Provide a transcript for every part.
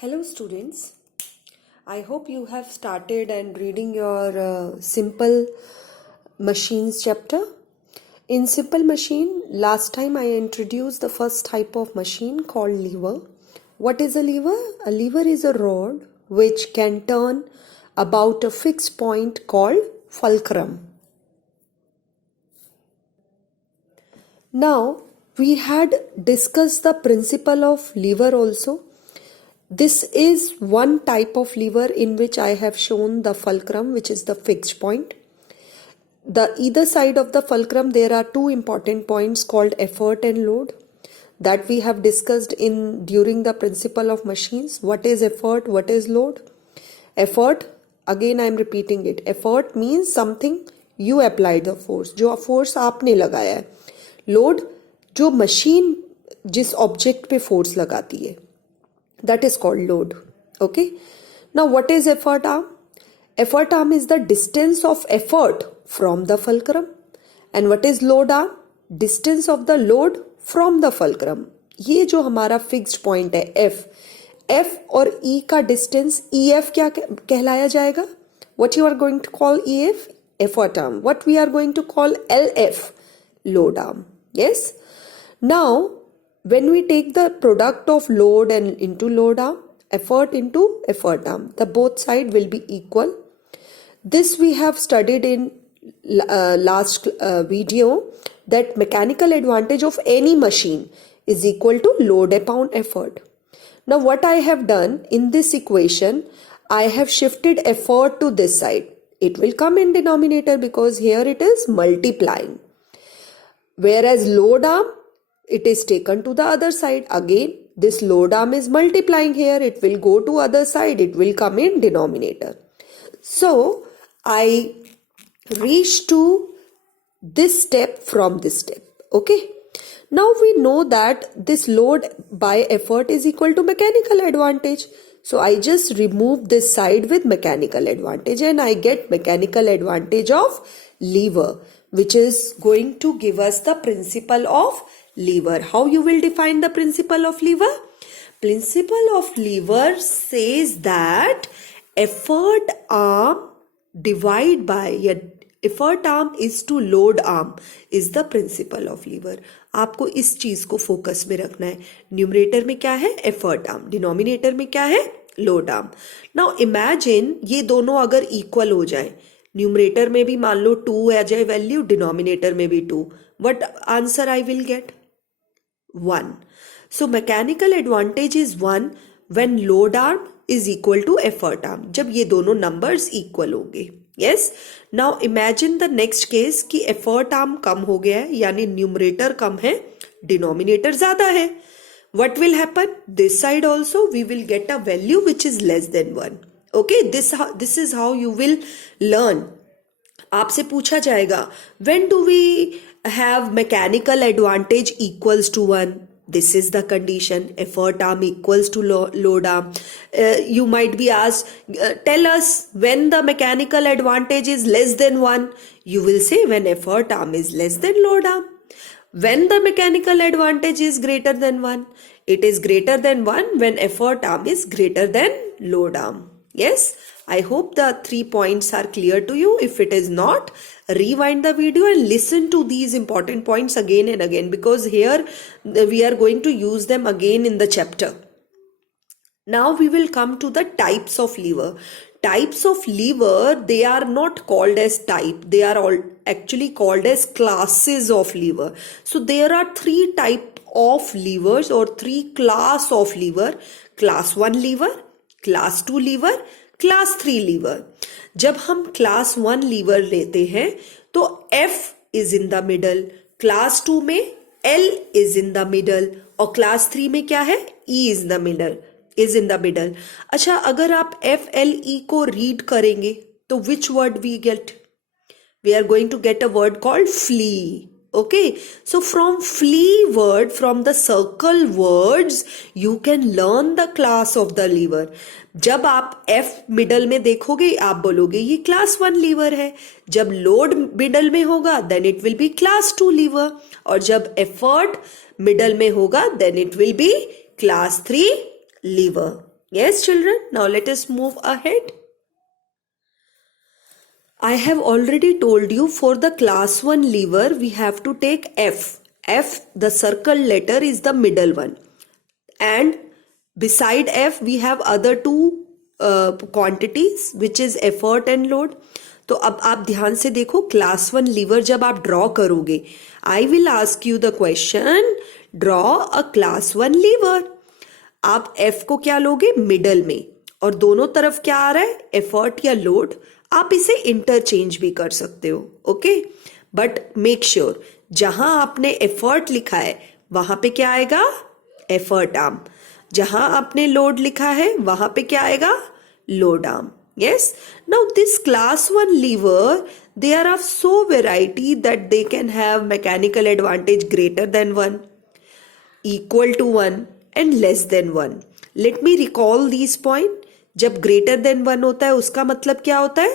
Hello students, I hope you have started and reading your simple machines chapter. In simple machine, last time I introduced the first type of machine called lever. What is a lever? A lever is a rod which can turn about a fixed point called fulcrum. Now we had discussed the principle of lever also. This is one type of lever in which I have shown the fulcrum, which is the fixed point. The either side of the fulcrum there are two important points called effort and load that we have discussed during the principle of machines. What is effort? What is load? Effort, again I am repeating it. Effort means something you applied the force, जो force आपने लगाया है. Load, जो machine जिस object पे force लगाती है. That is called load. Okay. Now what is effort arm? Effort arm is the distance of effort from the fulcrum. And what is load arm? Distance of the load from the fulcrum. ये जो हमारा fixed point है F. F और E का distance EF क्या कहलाया जाएगा? What you are going to call EF? Effort arm. What we are going to call LF? Load arm. Yes. Now when we take the product of load and into load arm, effort into effort arm, the both side will be equal. This we have studied in last video, that mechanical advantage of any machine is equal to load upon effort. Now what I have done in this equation, I have shifted effort to this side. It will come in denominator because here it is multiplying. Whereas load arm, it is taken to the other side. Again, this load arm is multiplying here. It will go to other side. It will come in denominator. So, I reach to this step from this step. Okay. Now, we know that this load by effort is equal to mechanical advantage. So, I just remove this side with mechanical advantage and I get mechanical advantage of lever, which is going to give us the principle of lever. How you will define the principle of lever? Principle of lever says that effort arm divide by effort arm is to load arm is the principle of lever. आपको इस चीज को focus में रखना है. Numerator में क्या है? effort arm. डिनोमिनेटर में क्या है? load arm. Now imagine ये दोनों अगर इक्वल हो जाए, न्यूमरेटर में भी मान लो 2 आ जाए वैल्यू, डिनोमिनेटर में भी 2, what answer I will get? 1. So mechanical advantage is 1 when load arm is equal to effort arm. जब ये दोनों numbers equal होंगे. Yes. Now imagine the next case कि effort arm कम हो गया है, यानी numerator कम है, denominator ज़्यादा है. What will happen? This side also we will get a value which is less than 1. Okay. This is how you will learn. आपसे पूछा जाएगा, when do we have mechanical advantage equals to 1? This is the condition. Effort arm equals to load arm. You might be asked, tell us when the mechanical advantage is less than 1. You will say when effort arm is less than load arm. When the mechanical advantage is greater than 1. It is greater than 1 when effort arm is greater than load arm. Yes. I hope the 3 points are clear to you. If it is not, rewind the video and listen to these important points again and again, because here we are going to use them again in the chapter. Now we will come to the types of lever. Types of lever, they are not called as type. They are all actually called as classes of lever. So there are 3 types of levers or 3 class of lever. Class 1 lever, class 2 lever, class 3 lever. जब हम class 1 lever लेते हैं तो F is in the middle, class 2 में L is in the middle और class 3 में क्या है? E is in the middle. अच्छा, अगर आप FLE को रीड करेंगे तो which word we get? We are going to get a word called flea. Okay, so from flee word, from the circle words, you can learn the class of the lever. जब आप F middle में देखोगे आप बोलोगे ये class 1 liver है. जब load middle में होगा then it will be class 2 lever. और जब एफर्ट मिडल में होगा then it will be class 3 lever. Yes, children. Now let us move ahead. I have already told you for the class 1 lever we have to take F. F, the circle letter, is the middle one. And beside F we have other two quantities which is effort and load. तो अब आप ध्यान से देखो, class 1 liver जब आप draw करोगे, I will ask you the question, draw a class 1 lever. आप F को क्या लोगे? मिडल में. और दोनों तरफ क्या आ रहा है? एफर्ट या लोड. आप इसे इंटरचेंज भी कर सकते हो. ओके, बट मेक श्योर जहां आपने एफर्ट लिखा है वहां पे क्या आएगा? Effort arm. जहां आपने लोड लिखा है वहां पे क्या आएगा? Load arm. Yes. Now this class 1 lever, they are of so variety that they can have mechanical advantage greater than 1, equal to 1 and less than 1. Let me recall these point. जब greater than 1 होता है उसका मतलब क्या होता है?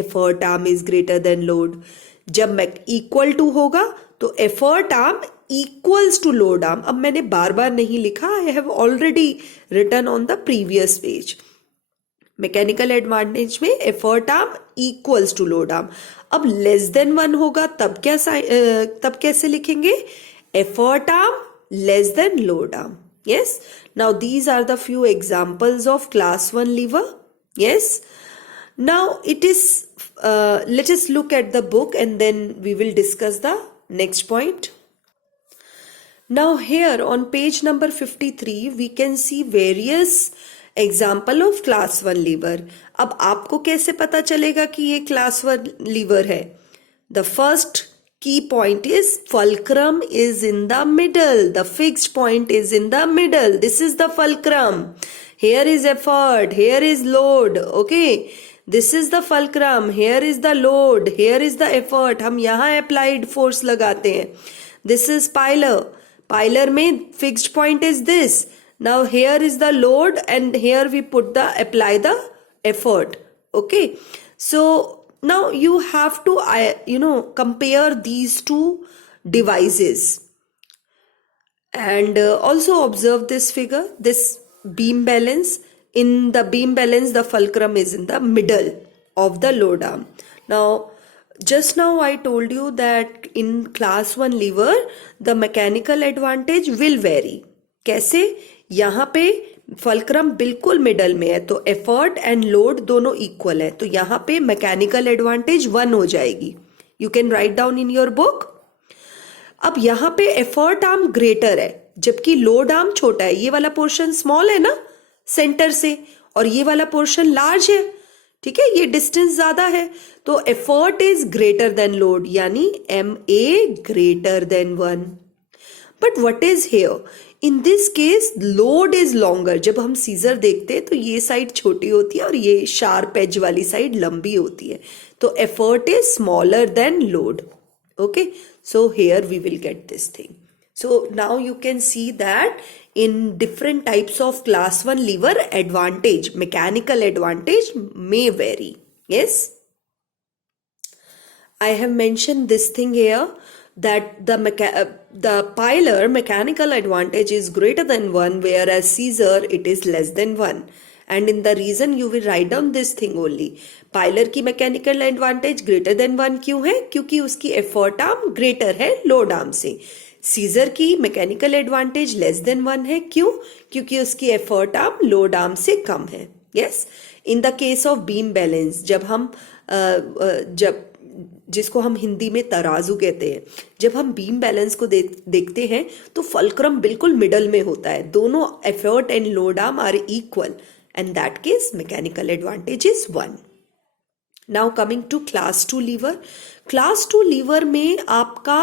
Effort arm is greater than load. जब equal to होगा तो effort arm equals to load arm. अब मैंने बार बार नहीं लिखा, I have already written on the previous page. Mechanical advantage में effort arm equals to load arm. अब लेस देन 1 होगा तब क्या तब कैसे लिखेंगे? Effort arm less than load arm. Yes. Now these are the few examples of class 1 lever. Yes. Now it is let us look at the book and then we will discuss the next point. Now here on page number 53 we can see various example of class 1 lever. अब आपको कैसे पता चलेगा कि ये class 1 lever है? The first key point is fulcrum is in the middle. The fixed point is in the middle. This is the fulcrum. Here is effort. Here is load. Okay. This is the fulcrum. Here is the load. Here is the effort. हम यहाँ applied force लगाते हैं. This is piler. Piler में fixed point is this. Now here is the load and here we put the apply the effort. Okay. So now you have to compare these two devices and also observe this figure, this beam balance. In the beam balance the fulcrum is in the middle of the load arm. Now just now I told you that in class 1 lever the mechanical advantage will vary. कैसे? यहाँ पे fulcrum बिल्कुल middle में है तो effort and load दोनों equal है, तो यहाँ पे मैकेनिकल एडवांटेज 1 हो जाएगी. You can write down in your book. अब यहाँ पे एफर्ट आर्म ग्रेटर है जबकि लोड आर्म छोटा है. ये वाला पोर्शन स्मॉल है ना सेंटर से, और ये वाला पोर्शन लार्ज है. ठीक है, ये डिस्टेंस ज्यादा है तो effort is greater than load, यानी MA greater than 1. But what is here? In this case load is longer. जब हम सीजर देखते हैं तो ये साइड छोटी होती है और ये शार्प एज वाली साइड लंबी होती है, तो effort is smaller than load. Okay, so here we will get this thing. So now you can see that in different types of class 1 lever advantage, mechanical advantage may vary. Yes. I have mentioned this thing here that the piler mechanical advantage is greater than 1 whereas scissor it is less than 1. And in the reason you will write down this thing only. Piler की mechanical advantage greater than 1 क्यों है? क्योंकि उसकी effort arm greater है load arm से. Scissor की mechanical advantage less than 1 है. क्यों? क्योंकि उसकी एफर्ट आर्म लोड आर्म से कम है. Yes. In the case of beam balance, जब जिसको हम हिंदी में तराजू कहते हैं, जब हम बीम बैलेंस को देखते हैं तो फल्क्रम बिल्कुल मिडल में होता है. दोनों effort and load arm are equal and that case mechanical advantage is 1. Now coming to class 2 lever. Class 2 lever में आपका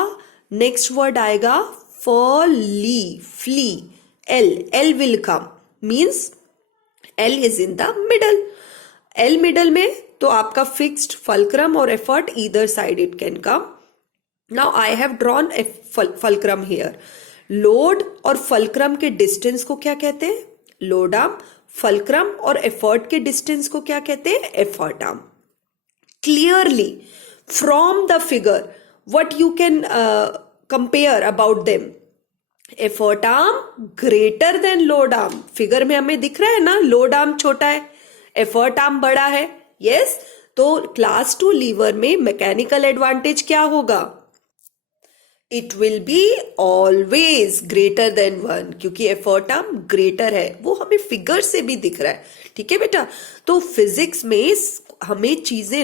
नेक्स्ट वर्ड आएगा फ्ली. L will come, means L is in the middle. L middle में तो आपका fixed fulcrum और effort either side it can come. Now I have drawn a fulcrum here. Load और fulcrum के डिस्टेंस को क्या कहते हैं? Load arm. फल्क्रम और एफर्ट के डिस्टेंस को क्या कहते हैं? Effort arm. Clearly from the figure what you can compare about them? Effort arm greater than load arm. Figure में हमें दिख रहा है ना, लोड आर्म छोटा है, एफर्ट आर्म बड़ा है। यस, तो क्लास 2 लीवर में मैकेनिकल एडवांटेज क्या होगा? It will be always greater than 1, क्योंकि एफर्ट आर्म ग्रेटर है, वो हमें फिगर से भी दिख रहा है। ठीक है बेटा, तो फिजिक्स में हमें चीजें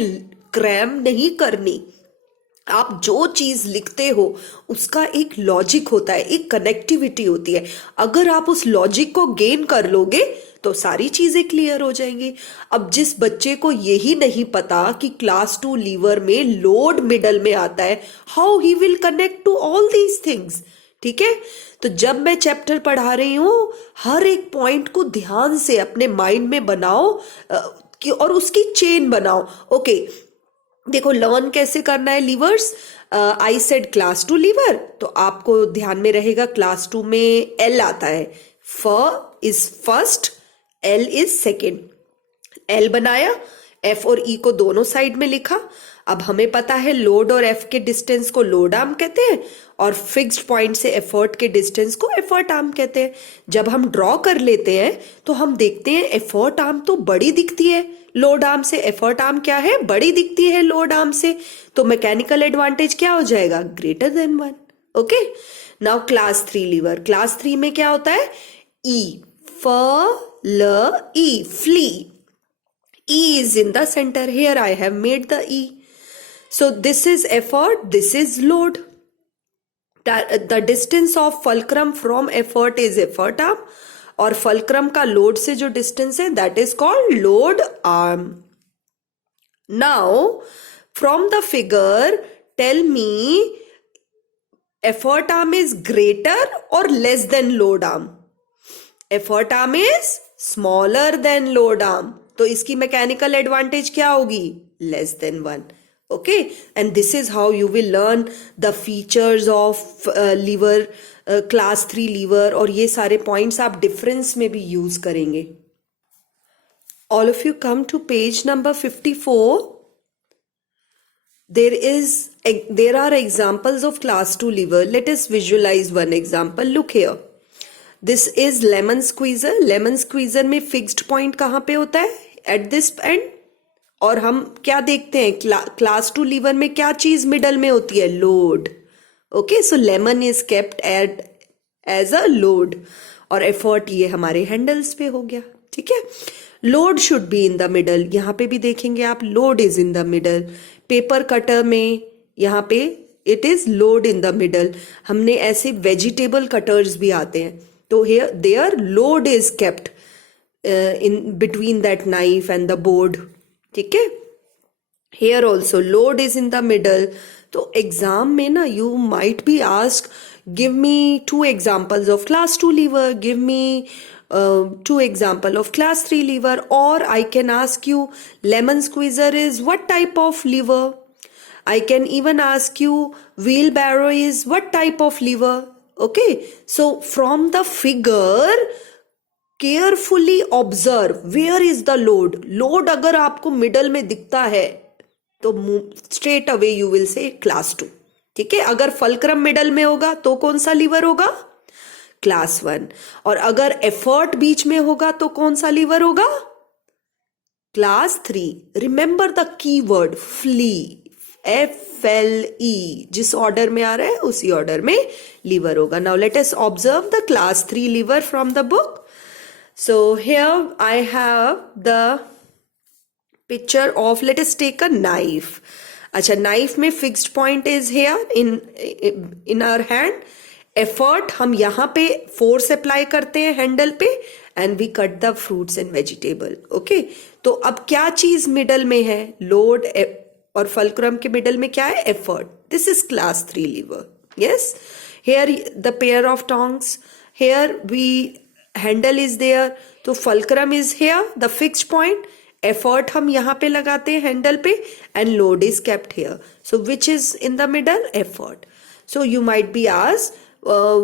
क्रैम नहीं करनी। आप जो चीज लिखते हो उसका एक लॉजिक होता है, एक कनेक्टिविटी होती है। अगर आप उस लॉजिक को गेन कर लोगे तो सारी चीजें क्लियर हो जाएंगी। अब जिस बच्चे को यही नहीं पता कि क्लास 2 लीवर में लोड मिडल में आता है, how he will connect to all these things. ठीक है, तो जब मैं चैप्टर पढ़ा रही हूं, हर एक पॉइंट को ध्यान से अपने माइंड में बनाओ और उसकी चेन बनाओ। ओके, देखो लर्न कैसे करना है levers. I said class 2 lever, तो आपको ध्यान में रहेगा क्लास 2 में एल आता है, फ is first, L is second. L बनाया, एफ और ई को दोनों साइड में लिखा। अब हमें पता है लोड और एफ के डिस्टेंस को लोड आर्म कहते हैं और फिक्स्ड पॉइंट से एफर्ट के डिस्टेंस को एफर्ट आर्म कहते हैं। जब हम ड्रॉ कर लेते हैं तो हम देखते हैं एफर्ट आर्म तो बड़ी दिखती है लोड आर्म से, एफर्ट आर्म क्या है, बड़ी दिखती है लोड आर्म से, तो मैकेनिकल एडवांटेज क्या हो जाएगा, greater than 1। Okay, now class 3 lever, class 3 में क्या होता है, ई, फ ल ई, फ्ली। E is in the center. Here I have made the E. So this is effort, this is load. The distance of fulcrum from effort is effort arm, और fulcrum का load से जो distance है that is called load arm. Now from the figure tell me effort arm is greater or less than load arm? Effort arm is smaller than load arm. तो इसकी mechanical advantage क्या होगी, less than 1। Okay, and this is how you will learn the features of lever, class 3 lever, और ये सारे points आप difference में भी यूज करेंगे। All of you come to page number 54। there are examples of class 2 liver. Let us visualize one example. Look here. This is lemon squeezer. Lemon squeezer में fixed point कहाँ पे होता है, at this end. और हम क्या देखते हैं, क्लास 2 लीवर में क्या चीज मिडल में होती है, load. Okay, so lemon is kept as a load, और एफर्ट ये हमारे हैंडल्स पे हो गया। ठीक है, load should be in the middle, यहाँ पे भी देखेंगे आप, load is in the middle. Paper cutter में यहाँ पे it is load in the middle. हमने ऐसे वेजिटेबल कटर्स भी आते हैं, तो here their load is kept in between that knife and the board. ठीक है, here also load is in the middle. तो एग्जाम में ना you might be asked, give me 2 examples of class 2 lever, give me 2 example of class 3 lever, or I can ask you lemon squeezer is what type of lever. I can even ask you wheelbarrow is what type of lever. Okay, so from the figure carefully observe where is the load. Load अगर आपको middle में दिखता है तो straight away you will say class 2. ठीक है, अगर fulcrum middle में होगा तो कौन सा लीवर होगा, क्लास 1, और अगर एफर्ट बीच में होगा तो कौन सा लीवर होगा, class 3. Remember the key word, फ्ली, FLE, जिस ऑर्डर में आ रहा है उसी ऑर्डर में लीवर होगा. Now let us observe the class 3 lever from the book. So here I have the picture of, let us take a knife. अच्छा, knife में fixed point is here in our hand. Effort हम यहाँ पे force apply करते हैं handle पे and we cut the fruits and vegetable. Okay, तो अब क्या चीज मिडल में है, लोड, और फल्क्रम के मिडल में क्या है, effort. This is class 3 lever. Yes, here the pair of tongs, here we handle is there, तो fulcrum is here the fixed point, effort हम यहाँ पे लगाते हैं हैंडल पे, and load is kept here. So which is in the middle, effort. So you might be asked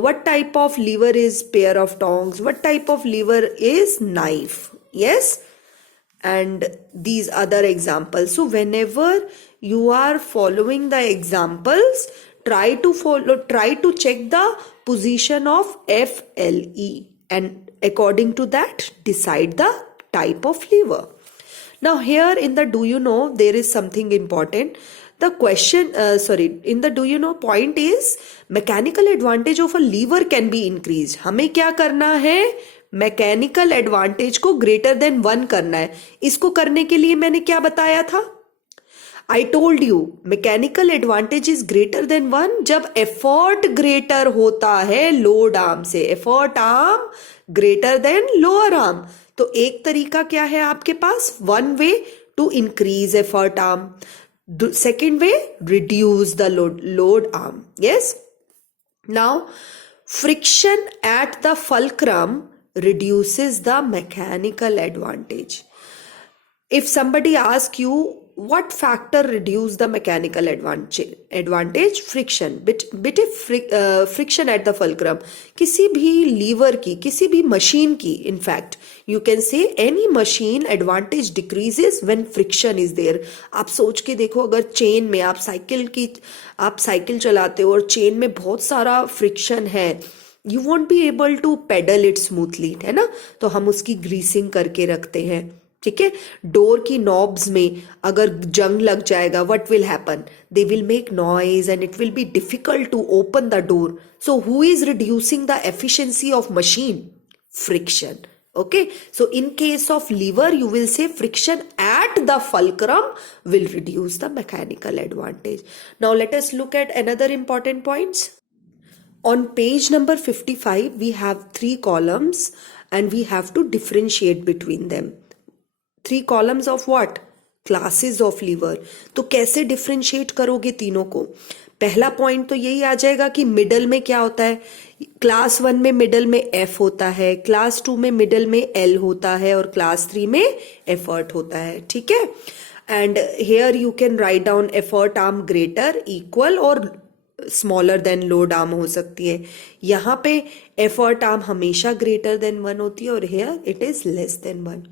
what type of lever is pair of tongs, what type of lever is knife. Yes, and these other examples. So whenever you are following the examples, try to check the position of FLE, and according to that decide the type of lever. Now here in the do you know there is something important. The question in the do you know point is mechanical advantage of a lever can be increased. हमें क्या करना है, mechanical advantage को greater than 1 करना है. इसको करने के लिए मैंने क्या बताया था, I told you mechanical advantage is greater than 1 जब एफर्ट ग्रेटर होता है लोड आर्म से. Effort arm greater than lower arm. तो एक तरीका क्या है आपके पास, one way to increase effort arm, second way reduce the load arm. Yes, now friction at the fulcrum reduces the mechanical advantage. If somebody asks you what factor reduce the mechanical advantage, friction. Friction at the fulcrum. किसी भी liver की, किसी भी machine की, in fact you can say any machine advantage decreases when friction is there. आप सोच के देखो, अगर चेन में आप साइकिल चलाते हो और चेन में बहुत सारा फ्रिक्शन है, you won't be able to pedal it smoothly, है ना. तो हम उसकी ग्रीसिंग करके रखते हैं. ठीक है, डोर की नॉब्स में अगर जंग लग जाएगा, what will happen, they will make noise and it will be difficult to open the door. So who is reducing the efficiency of machine? Friction. Okay, so in case of lever you will say friction at the fulcrum will reduce the mechanical advantage. Now let us look at another important points. On page number 55 we have 3 columns and we have to differentiate between them. 3 columns of what? Classes of lever. तो कैसे differentiate करोगे तीनों को? पहला point तो यही आ जाएगा कि मिडल में क्या होता है. क्लास 1 में मिडल में F होता है, क्लास 2 में मिडल में L होता है और क्लास 3 में एफर्ट होता है. ठीक है, and here you can write down effort arm greater, equal और स्मॉलर देन लोड आर्म हो सकती है. यहाँ पे एफर्ट आर्म हमेशा ग्रेटर देन 1 होती है और here it is less than 1.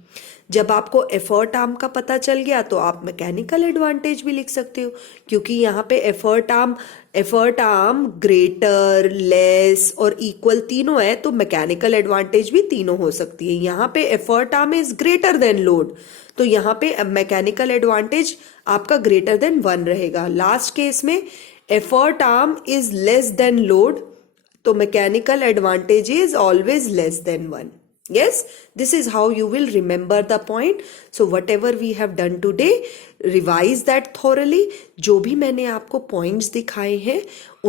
जब आपको एफर्ट आर्म का पता चल गया तो आप मैकेनिकल एडवांटेज भी लिख सकते हो, क्योंकि यहाँ पे एफर्ट आर्म ग्रेटर, लेस और इक्वल तीनों है, तो मैकेनिकल एडवांटेज भी तीनों हो सकती है. यहाँ पे effort arm is greater than load, तो यहाँ पे मैकेनिकल एडवांटेज आपका ग्रेटर देन 1 रहेगा. लास्ट केस में effort arm is less than load, तो mechanical advantage is always less than 1. Yes, this is how you will remember the point. So whatever we have done today, revise that thoroughly. जो भी मैंने आपको points दिखाए हैं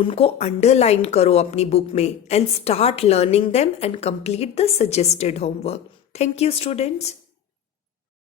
उनको underline करो अपनी book में and start learning them and complete the suggested homework. Thank you students.